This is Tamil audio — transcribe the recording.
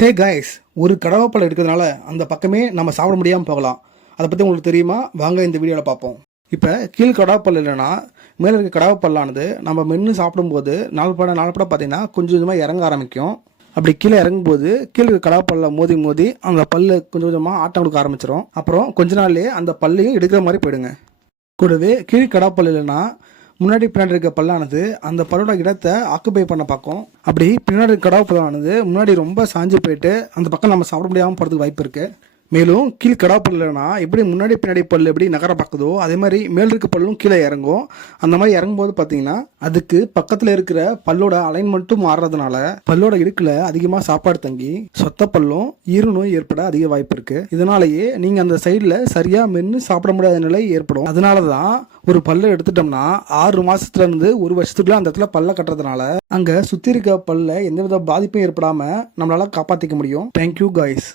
ஹே காய்ஸ் ஒரு கடவாப்பழம் இருக்கிறதுனால அந்த பக்கமே நம்ம சாப்பிட முடியாமல் போகலாம். அதை பற்றி உங்களுக்கு தெரியுமா? வாங்க இந்த வீடியோவில் பார்ப்போம். இப்போ கீழ் கடவாப்பல் இல்லைன்னா மேலே இருக்க கடவாப்பல்லானது நம்ம மென்று சாப்பிடும்போது நாள்பட நாள்பட பார்த்தீங்கன்னா கொஞ்சம் கொஞ்சமாக இறங்க ஆரம்பிக்கும். அப்படி கீழே இறங்கும்போது கீழே இருக்க கடவாப்பல்ல மோதி மோதி அந்த பல்லு கொஞ்சம் கொஞ்சமாக ஆட்டம் கொடுக்க ஆரம்பிச்சிடும் அப்புறம் கொஞ்ச நாள்லேயே அந்த பல்லையும் எடுக்கிற மாதிரி போயிடுங்க. கூடவே கீழ் கடாப்பல் இல்லைன்னா முன்னாடி பின்னாடி இருக்க பல்லானது அந்த பல்லோட இடத்தை ஆக்குபை பண்ண பார்க்கும் அப்படி பின்னாடி இருக்க பல்லானது முன்னாடி ரொம்ப சாஞ்சு போயிட்டு அந்த பக்கம் நம்ம சாப்பிட முடியாமல் போகிறதுக்கு வாய்ப்பு இருக்குது மேலும் கீழ் கடவு எப்படி முன்னாடி பின்னாடி பல் எப்படி நகர பார்க்குதோ அதே மாதிரி மேல் இருக்க பல்லும் கீழே இறங்கும். அந்த மாதிரி இறங்கும்போது பார்த்தீங்கன்னா அதுக்கு பக்கத்தில் இருக்கிற பல்லோட அலைன்மெண்ட்டும் மாறுறதுனால பல்லோட இடுக்கில் அதிகமாக சாப்பாடு தங்கி சொத்த பல்லும் ஈறு நோய் ஏற்பட அதிக வாய்ப்பு இருக்கு. இதனாலேயே நீங்கள் அந்த சைடில் சரியாக மென்று சாப்பிட முடியாத நிலை ஏற்படும். அதனால தான் ஒரு பல்லை எடுத்துட்டோம்னா ஆறு மாசத்துல இருந்து ஒரு வருஷத்துக்குள்ள அந்த இடத்துல பல்ல கட்டுறதுனால அங்கே சுற்றி இருக்க பல்ல எந்தவித பாதிப்பும் ஏற்படாமல் நம்மளால காப்பாற்றிக்க முடியும். Thank you guys